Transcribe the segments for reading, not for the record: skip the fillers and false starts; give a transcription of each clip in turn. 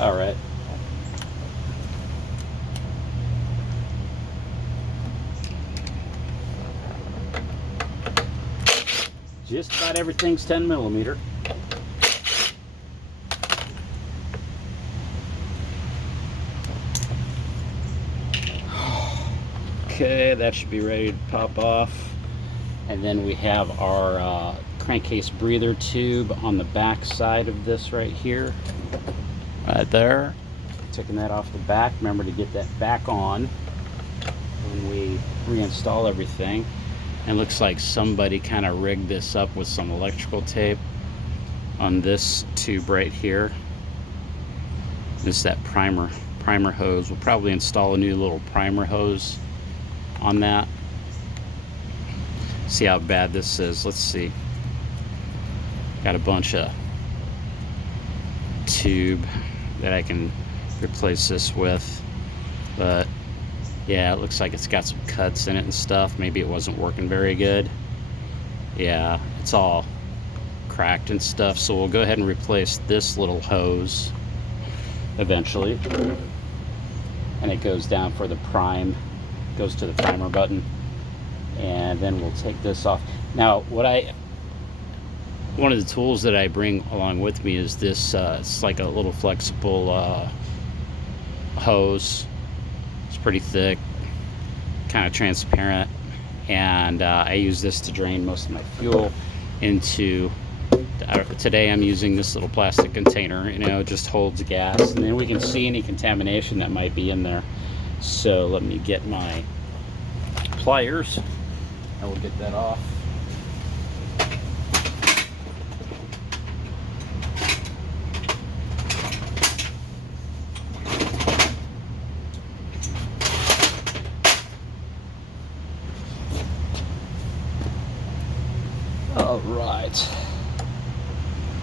All right. Just about everything's 10 millimeter. Okay, that should be ready to pop off. And then we have our crankcase breather tube on the back side of this right here. Right there. Taking that off the back. Remember to get that back on when we reinstall everything. And looks like somebody kind of rigged this up with some electrical tape on this tube right here. This is that primer hose. We'll probably install a new little primer hose on that. See how bad this is. Let's see. Got a bunch of tube that I can replace this with, but yeah, it looks like it's got some cuts in it and stuff. Maybe it wasn't working very good. Yeah, it's all cracked and stuff, so we'll go ahead and replace this little hose eventually. And it goes down for the prime, goes to the primer button, and then we'll take this off. Now one of the tools that I bring along with me is this, it's like a little flexible hose. It's pretty thick, kind of transparent, and I use this to drain most of my fuel into, today I'm using this little plastic container, you know, it just holds gas, and then we can see any contamination that might be in there. So let me get my pliers and we'll get that off. All right,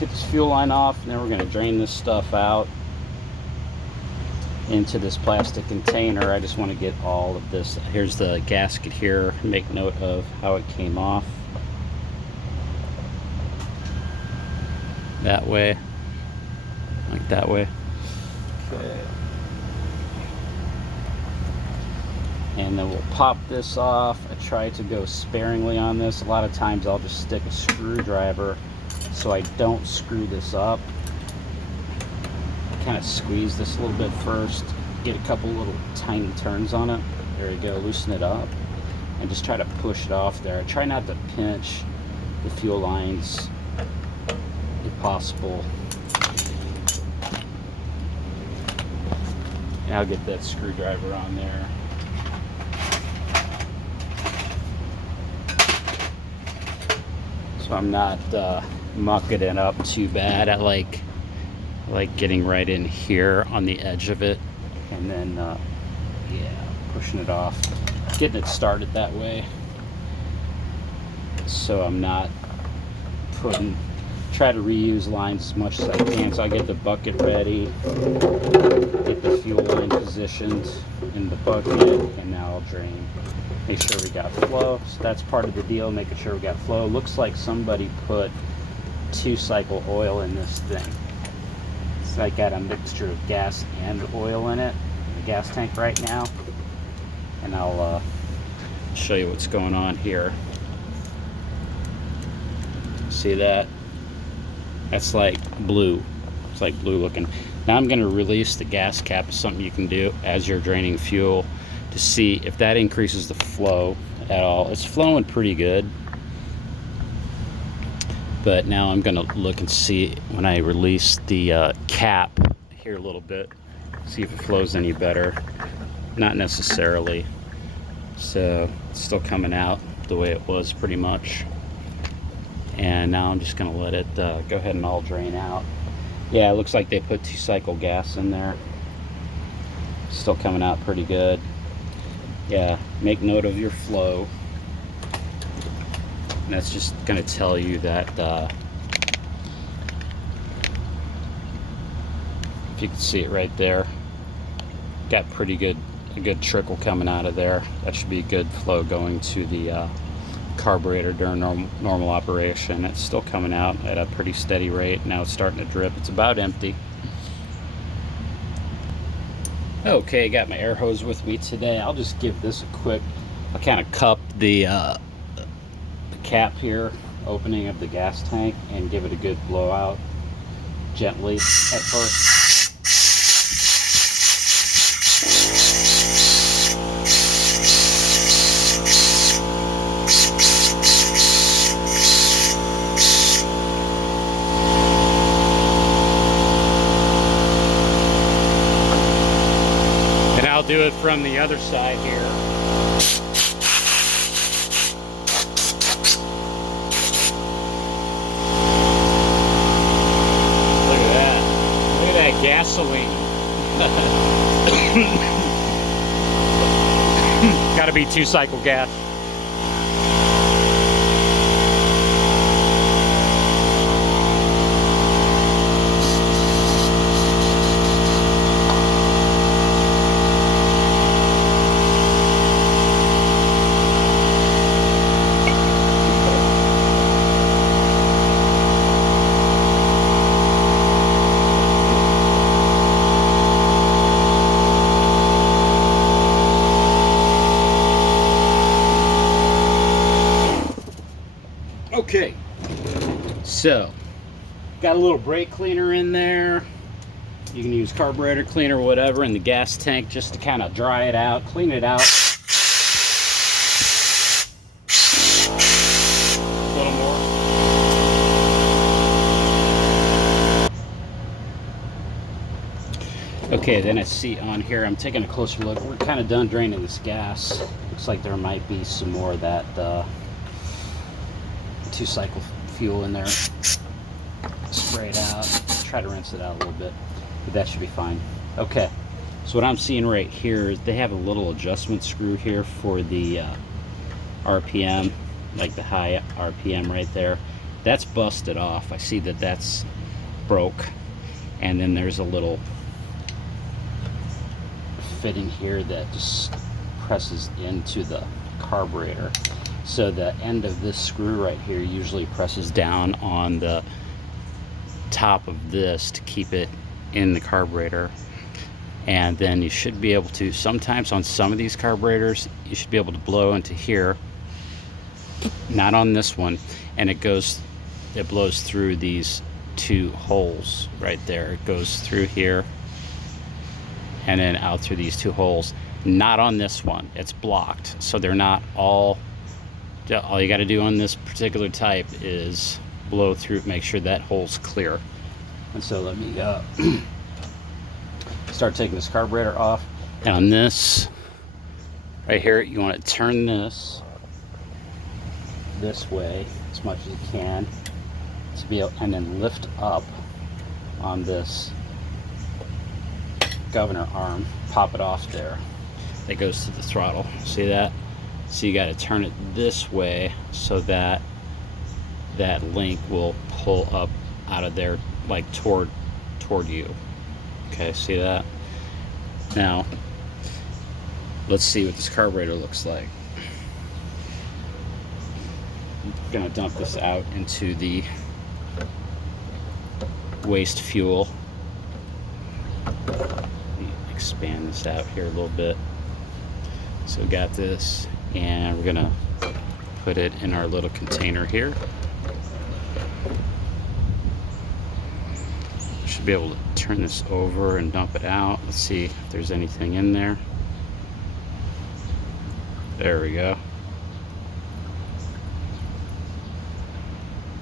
get this fuel line off, and then we're going to drain this stuff out into this plastic container. I just want to get all of this. Here's the gasket here. Make note of how it came off. That way, like that way. Okay. And then we'll pop this off. I try to go sparingly on this. A lot of times I'll just stick a screwdriver so I don't screw this up. Kind of squeeze this a little bit first, get a couple little tiny turns on it. There you go, loosen it up, and just try to push it off there. I try not to pinch the fuel lines if possible. And I'll get that screwdriver on there. So I'm not mucking it up too bad. I like getting right in here on the edge of it, and then yeah, pushing it off, getting it started that way, so I'm not try to reuse lines as much as I can. So I get the bucket ready, get the fuel line positioned in the bucket, and now I'll drain. Make sure we got flow. So that's part of the deal, making sure we got flow. Looks like somebody put 2-cycle oil in this thing. So I got a mixture of gas and oil in it, the gas tank right now, and I'll show you what's going on here. See that? That's like blue. It's like blue looking. Now I'm going to release the gas cap. It's something you can do as you're draining fuel to see if that increases the flow at all. It's flowing pretty good, but now I'm going to look and see when I release the cap here a little bit, see if it flows any better. Not necessarily. So it's still coming out the way it was pretty much. And now I'm just going to let it go ahead and all drain out. Yeah, it looks like they put 2-cycle gas in there. Still coming out pretty good. Yeah, make note of your flow. And that's just going to tell you that if you can see it right there, got pretty good, a good trickle coming out of there. That should be good flow going to the carburetor during normal operation. It's still coming out at a pretty steady rate. Now it's starting to drip. It's about empty. Okay, got my air hose with me today. I'll just give this a quick, I'll kind of cup the cap here, opening of the gas tank, and give it a good blowout gently at first. And I'll do it from the other side here. Gasoline. Got to be 2-cycle gas. Okay, so got a little brake cleaner in there. You can use carburetor cleaner, whatever, in the gas tank just to kind of dry it out, clean it out. A little more. Okay, then I see on here, I'm taking a closer look. We're kind of done draining this gas. Looks like there might be some more of that 2-cycle fuel in there. Spray it out, try to rinse it out a little bit, but that should be fine. Okay, so what I'm seeing right here is they have a little adjustment screw here for the RPM, like the high RPM right there. That's busted off. I see that that's broke, and then there's a little fitting here that just presses into the carburetor. So the end of this screw right here usually presses down on the top of this to keep it in the carburetor. And then you should be able to, sometimes on some of these carburetors, you should be able to blow into here. Not on this one. And it blows through these 2 holes right there. It goes through here and then out through these 2 holes. Not on this one. It's blocked. So they're not all you got to do on this particular type is blow through, make sure that hole's clear. And so let me start taking this carburetor off. And on this right here, you want to turn this way as much as you can to be able, and then lift up on this governor arm, pop it off there. That goes to the throttle. See that? So you got to turn it this way so that that link will pull up out of there, like toward you. Okay, see that? Now, let's see what this carburetor looks like. I'm gonna dump this out into the waste fuel. Let me expand this out here a little bit. So we got this, and we're gonna put it in our little container here. Should be able to turn this over and dump it out. Let's see if there's anything in there. There we go.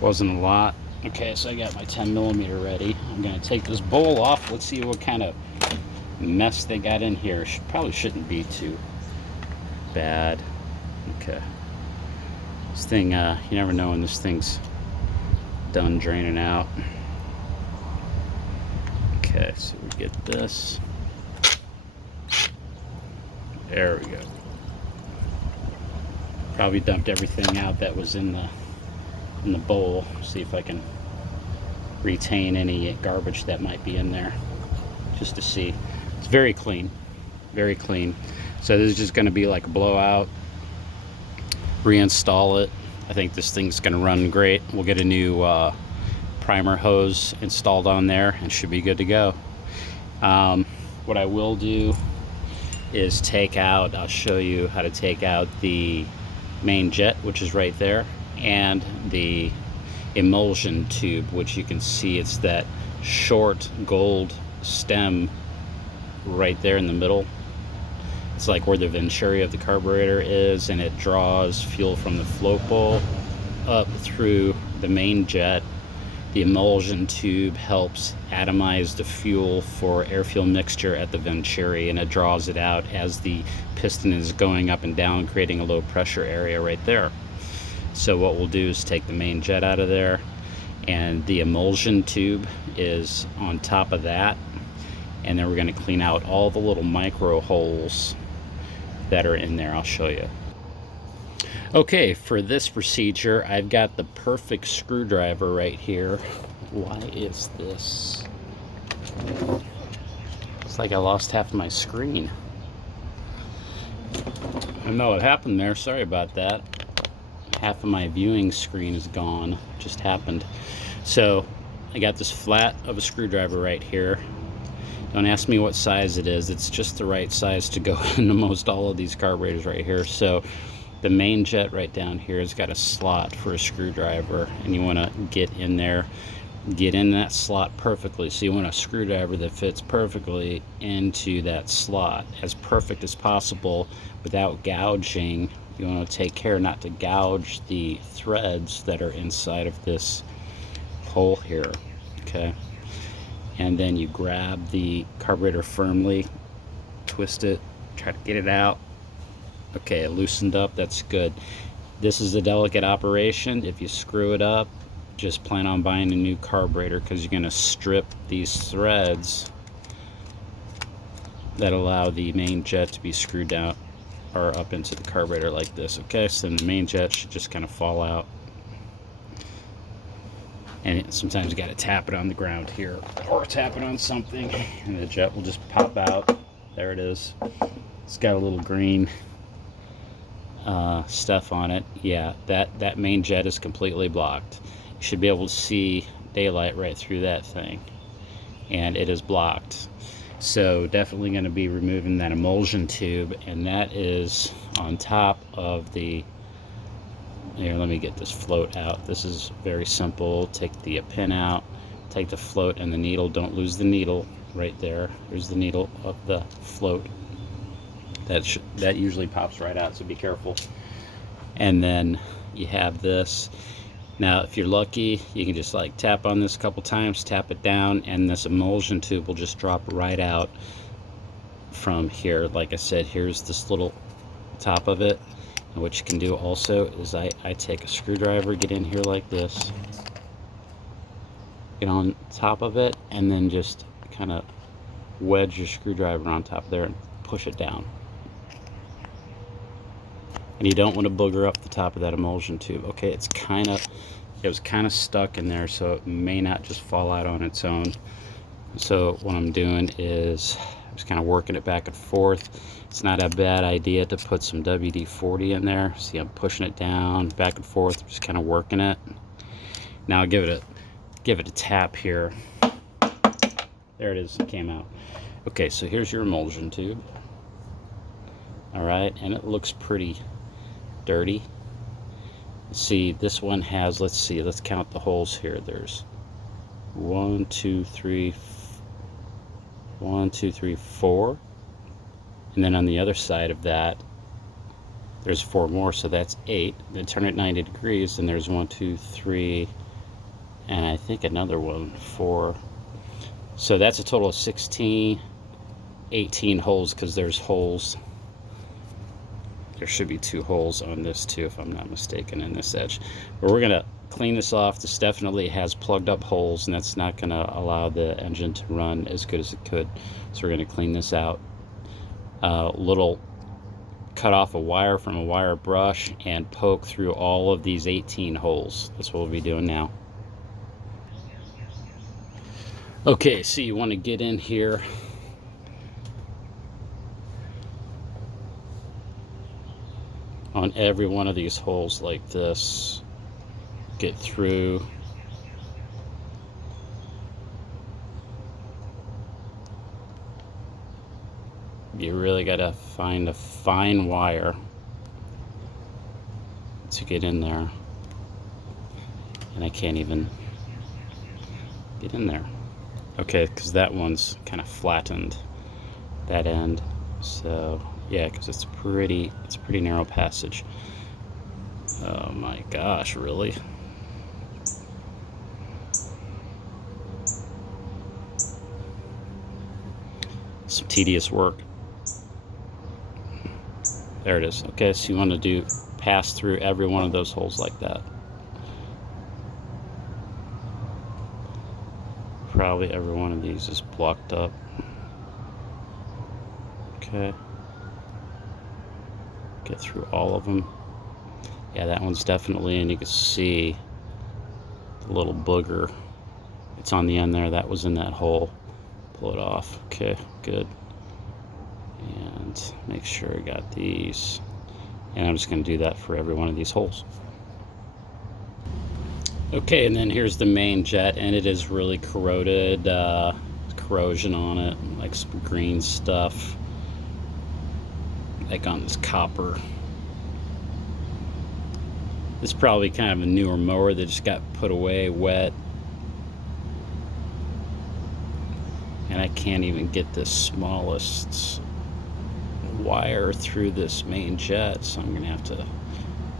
Wasn't a lot. Okay, so I got my 10mm ready. I'm gonna take this bowl off. Let's see what kind of mess they got in here. Probably shouldn't be too bad. Okay. This thing, you never know when this thing's done draining out. Okay, so we get this. There we go. Probably dumped everything out that was in the bowl. See if I can retain any garbage that might be in there, just to see. It's very clean, very clean. So this is just going to be like a blowout. Reinstall it. I think this thing's going to run great. We'll get a new primer hose installed on there and should be good to go. What I will do is take out, I'll show you how to take out the main jet, which is right there, and the emulsion tube, which you can see it's that short gold stem right there in the middle. It's like where the venturi of the carburetor is, and it draws fuel from the float bowl up through the main jet. The emulsion tube helps atomize the fuel for air-fuel mixture at the venturi, and it draws it out as the piston is going up and down, creating a low pressure area right there. So what we'll do is take the main jet out of there, and the emulsion tube is on top of that, and then we're going to clean out all the little micro holes that are in there. I'll show you. Okay, for this procedure, I've got the perfect screwdriver right here. Why is this? It's like I lost half of my screen. I don't know what happened there. Sorry about that. Half of my viewing screen is gone. Just happened. So I got this flat of a screwdriver right here. Don't ask me what size it is. It's just the right size to go into most all of these carburetors right here. So the main jet right down here has got a slot for a screwdriver, and you want to get in there, get in that slot perfectly. So you want a screwdriver that fits perfectly into that slot, as perfect as possible without gouging. You want to take care not to gouge the threads that are inside of this hole here. Okay, and then you grab the carburetor firmly, twist it, try to get it out. Okay, it loosened up. That's good. This is a delicate operation. If you screw it up, just plan on buying a new carburetor, because you're going to strip these threads that allow the main jet to be screwed down or up into the carburetor like this. Okay, so then the main jet should just kind of fall out, and sometimes you got to tap it on the ground here or tap it on something, and the jet will just pop out. There it is. It's got a little green stuff on it. Yeah, that main jet is completely blocked. You should be able to see daylight right through that thing, and it is blocked. So definitely going to be removing that emulsion tube, and that is on top of the, here, let me get this float out. This is very simple. Take the pin out, take the float and the needle. Don't lose the needle right there. There's the needle of the float. That usually pops right out, so be careful. And then you have this. Now, if you're lucky, you can just like tap on this a couple times, tap it down, and this emulsion tube will just drop right out from here. Like I said, here's this little top of it. And what you can do also is I take a screwdriver, get in here like this, get on top of it, and then just kind of wedge your screwdriver on top of there and push it down. And you don't want to booger up the top of that emulsion tube. Okay, it was kind of stuck in there, so it may not just fall out on its own. So what I'm doing is just kind of working it back and forth. It's not a bad idea to put some WD-40 in there. See, I'm pushing it down, back and forth, just kind of working it. Now I'll give it a tap here. There it is, it came out. Okay, so here's your emulsion tube. All right, and it looks pretty dirty. See, this one has, let's count the holes here. There's 1, 2, 3, 4. And then on the other side of that, there's 4 more, so that's 8. Then turn it 90 degrees, and there's 1, 2, 3, and I think another one, 4. So that's a total of 16, 18 holes, because there's holes. There should be 2 holes on this too, if I'm not mistaken, in this edge. But we're gonna clean this off. This definitely has plugged up holes, and that's not gonna allow the engine to run as good as it could. So we're gonna clean this out. Little cut off a wire from a wire brush and poke through all of these 18 holes. That's what we'll be doing now. Okay, so you want to get in here on every one of these holes like this, get through. You really gotta find a fine wire to get in there. And I can't even get in there. Okay, because that one's kind of flattened, that end. So yeah, because it's a pretty narrow passage. Oh my gosh, really? Some tedious work. There it is. Okay, so you want to pass through every one of those holes like that. Probably every one of these is blocked up. Okay. Get through all of them. Yeah, that one's definitely in. You can see the little booger. It's on the end there. That was in that hole. Pull it off. Okay, good. And make sure I got these. And I'm just going to do that for every one of these holes. Okay, and then here's the main jet, and it is really corroded. Corrosion on it, like some green stuff, like on this copper. This is probably kind of a newer mower that just got put away wet. And I can't even get the smallest wire through this main jet, so I'm gonna have to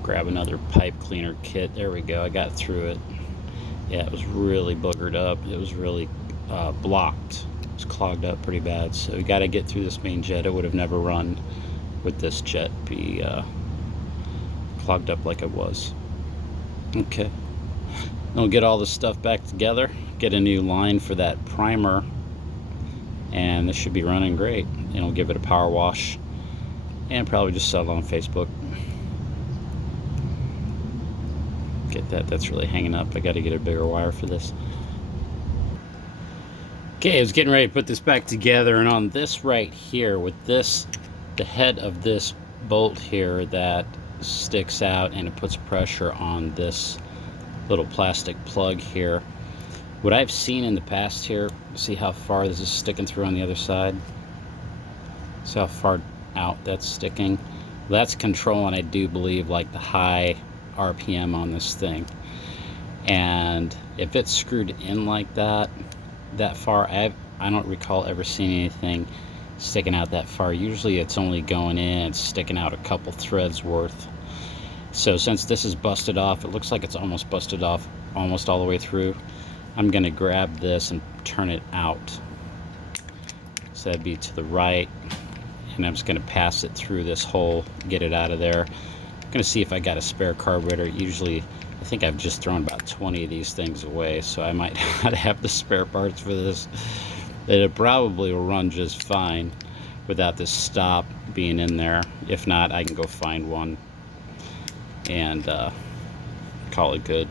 grab another pipe cleaner kit. There we go, I got through it. Yeah, it was really boogered up. It was really blocked. It was clogged up pretty bad, so you got to get through this main jet. It would have never run with this jet be clogged up like it was. Okay, we'll get all this stuff back together, get a new line for that primer, and this should be running great. And we'll give it a power wash and probably just sell it on Facebook. Get that's really hanging up. I got to get a bigger wire for this. Okay, I was getting ready to put this back together, and on this right here, with this, the head of this bolt here that sticks out and it puts pressure on this little plastic plug here. What I've seen in the past here, see how far this is sticking through on the other side? See how far out that's sticking? That's controlling, I do believe, like the high RPM on this thing. And if it's screwed in like that far, I don't recall ever seeing anything sticking out that far. Usually it's only going in, it's sticking out a couple threads worth. So since this is busted off, it looks like it's almost busted off almost all the way through. I'm gonna grab this and turn it out. So that'd be to the right, and I'm just gonna pass it through this hole, get it out of there. I'm gonna see if I got a spare carburetor. Usually, I think I've just thrown about 20 of these things away, so I might not have the spare parts for this. It probably will run just fine without this stop being in there. If not, I can go find one and call it good.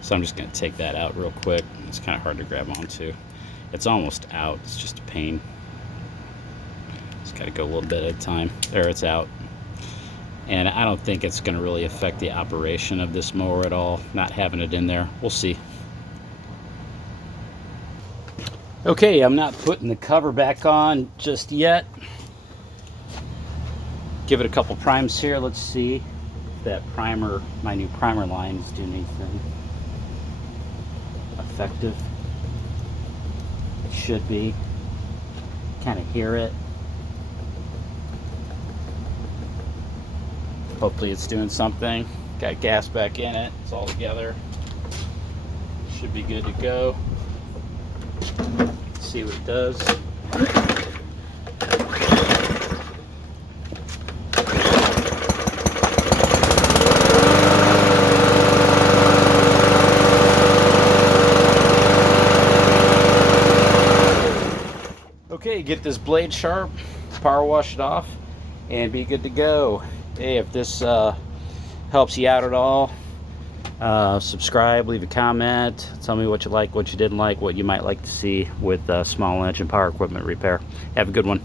So I'm just gonna take that out real quick. It's kind of hard to grab onto. It's almost out, it's just a pain. Just gotta go a little bit at a time. There, it's out. And I don't think it's gonna really affect the operation of this mower at all, not having it in there. We'll see. Okay, I'm not putting the cover back on just yet. Give it a couple primes here. Let's see if that primer, my new primer line, is doing anything effective. It should be. Kind of hear it. Hopefully it's doing something. Got gas back in it. It's all together. Should be good to go. Let's see what it does. Okay, get this blade sharp, power wash it off, and be good to go. Hey, if this helps you out at all, subscribe, leave a comment, tell me what you like, what you didn't like, what you might like to see with small engine power equipment repair. Have a good one.